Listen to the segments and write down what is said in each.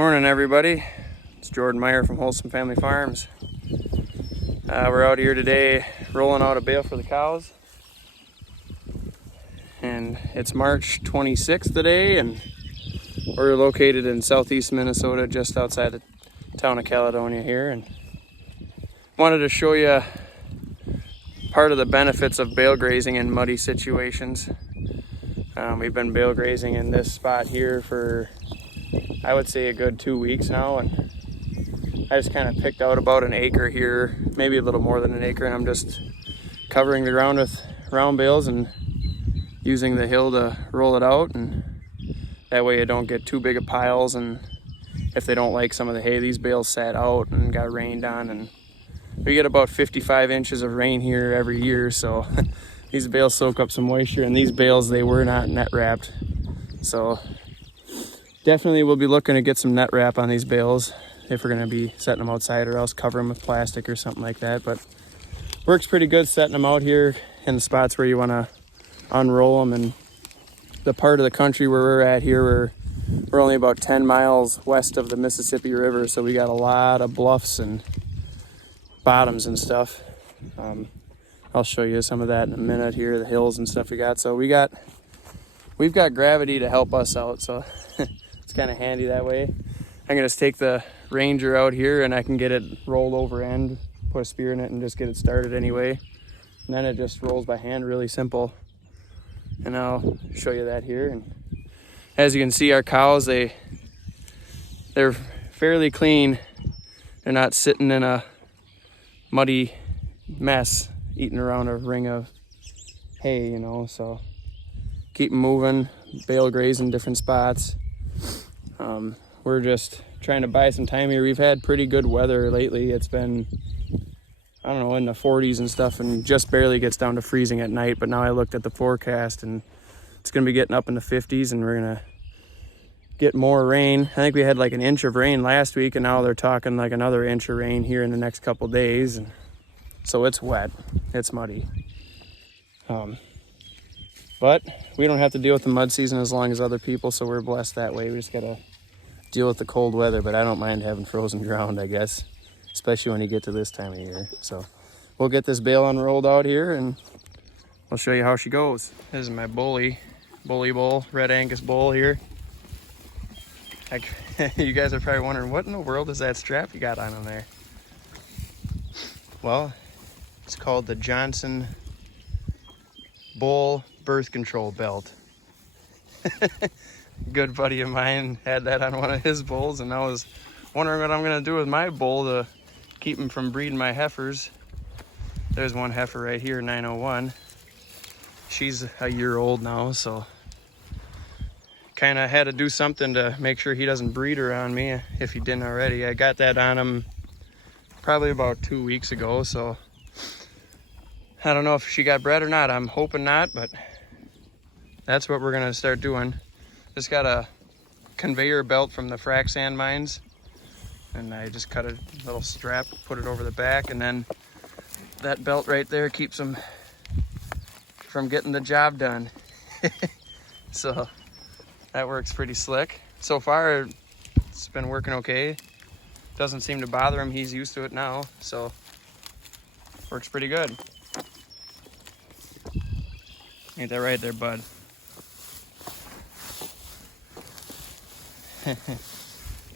Morning everybody, it's Jordan Meyer from Wholesome Family Farms. We're out here today rolling out a bale for the cows. And it's March 26th today, and we're located in southeast Minnesota, just outside the town of Caledonia here. And wanted to show you part of the benefits of bale grazing in muddy situations. We've been bale grazing in this spot here for, I would say, a good 2 weeks now, and I just kind of picked out about an acre here, maybe a little more than an acre, and I'm just covering the ground with round bales and using the hill to roll it out, and that way you don't get too big of piles. And if they don't like some of the hay, these bales sat out and got rained on, and we get about 55 inches of rain here every year, so these bales soak up some moisture. And these bales, they were not net wrapped, so definitely we'll be looking to get some net wrap on these bales if we're going to be setting them outside, or else cover them with plastic or something like that. But works pretty good setting them out here in the spots where you want to unroll them. And the part of the country where we're at here, we're only about 10 miles west of the Mississippi River, so we got a lot of bluffs and bottoms and stuff. I'll show you some of that in a minute here, the hills and stuff we got. So we've got gravity to help us out, so it's kind of handy that way. I'm gonna just take the Ranger out here and I can get it rolled over end, put a spear in it and just get it started anyway. And then it just rolls by hand, really simple. And I'll show you that here. And as you can see, our cows, they're fairly clean. They're not sitting in a muddy mess eating around a ring of hay, you know. So keep moving, bale grazing different spots. We're just trying to buy some time here. We've had pretty good weather lately. It's been, I don't know, in the 40s and stuff, and just barely gets down to freezing at night. But now I looked at the forecast and it's gonna be getting up in the 50s, and we're gonna get more rain. I think we had like an inch of rain last week, and now they're talking like another inch of rain here in the next couple days. And so it's wet, it's muddy. But we don't have to deal with the mud season as long as other people, so we're blessed that way. We just gotta deal with the cold weather, but I don't mind having frozen ground, I guess, especially when you get to this time of year. So we'll get this bale unrolled out here and I'll show you how she goes. This is my bully bull, red Angus bull here. You guys are probably wondering, what in the world is that strap you got on him there? Well, it's called the Johnson Bull Birth Control Belt. Good buddy of mine had that on one of his bulls, and I was wondering what I'm gonna do with my bull to keep him from breeding my heifers. There's one heifer right here, 901. She's a year old now, so kind of had to do something to make sure he doesn't breed around me if he didn't already. I got that on him probably about 2 weeks ago, so I don't know if she got bred or not. I'm hoping not, but that's what we're gonna start doing. Just got a conveyor belt from the frac sand mines, and I just cut a little strap, put it over the back, and then that belt right there keeps them from getting the job done. So that works pretty slick. So far, it's been working okay. Doesn't seem to bother him. He's used to it now, so works pretty good. Ain't that right there, bud?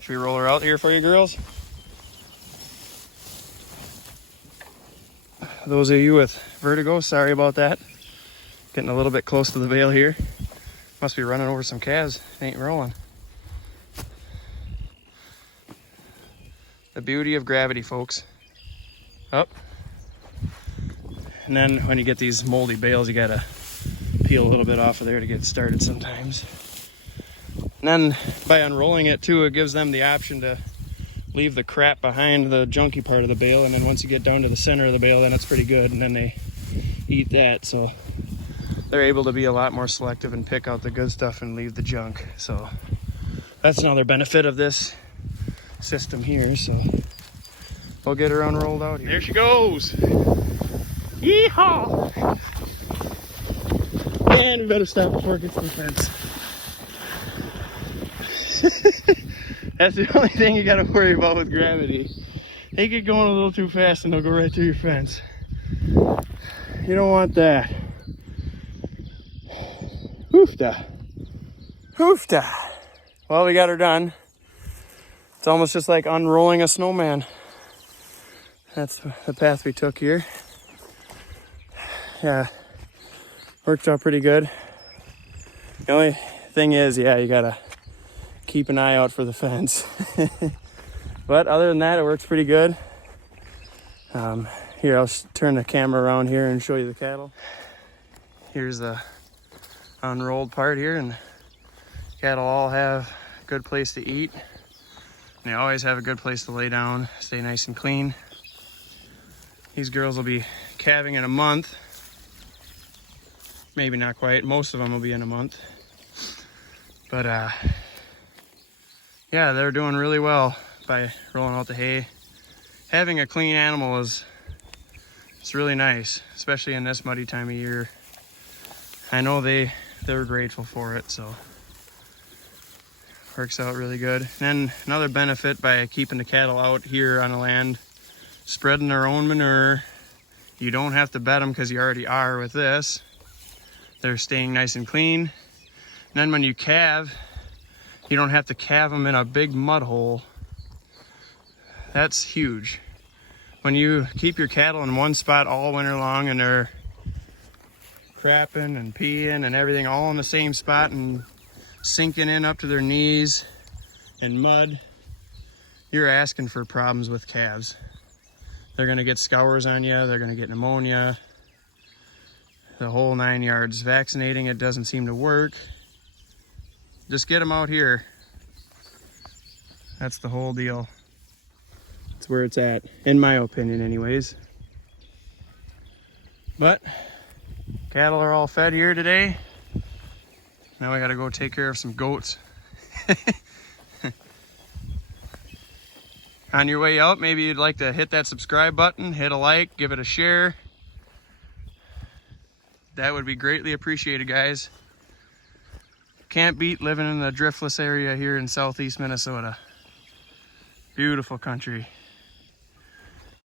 Should we roll her out here for you, girls? Those of you with vertigo, sorry about that. Getting a little bit close to the bale here. Must be running over some calves. It ain't rolling. The beauty of gravity, folks. Up. And then when you get these moldy bales, you gotta peel a little bit off of there to get started sometimes. And then by unrolling it too, it gives them the option to leave the crap behind the junky part of the bale, and then once you get down to the center of the bale, then it's pretty good, and then they eat that. So they're able to be a lot more selective and pick out the good stuff and leave the junk. So that's another benefit of this system here. So we'll get her unrolled out here. There she goes. Yeehaw! And we better stop before it gets to the fence. That's the only thing you gotta worry about with gravity. They get going a little too fast and they'll go right through your fence. You don't want that. Hoofda. Hoofda. Well, we got her done. It's almost just like unrolling a snowman. That's the path we took here. Yeah, worked out pretty good. The only thing is, yeah, you gotta keep an eye out for the fence. But other than that, it works pretty good. Here, I'll turn the camera around here and show you the cattle. Here's the unrolled part here, and cattle all have a good place to eat. And they always have a good place to lay down, stay nice and clean. These girls will be calving in a month. Maybe not quite, most of them will be in a month. But yeah, they're doing really well by rolling out the hay. Having a clean animal it's really nice, especially in this muddy time of year. I know they're grateful for it, so works out really good. And then another benefit by keeping the cattle out here on the land, spreading their own manure. You don't have to bed them because you already are with this. They're staying nice and clean. And then when you calve, you don't have to calve them in a big mud hole. That's huge. When you keep your cattle in one spot all winter long and they're crapping and peeing and everything all in the same spot and sinking in up to their knees in mud, you're asking for problems with calves. They're gonna get scours on you, they're gonna get pneumonia, the whole 9 yards. Vaccinating it doesn't seem to work. Just get them out here. That's the whole deal. That's where it's at, in my opinion anyways. But cattle are all fed here today. Now we gotta go take care of some goats. On your way out, maybe you'd like to hit that subscribe button, hit a like, give it a share. That would be greatly appreciated, guys. Can't beat living in the driftless area here in southeast Minnesota. Beautiful country.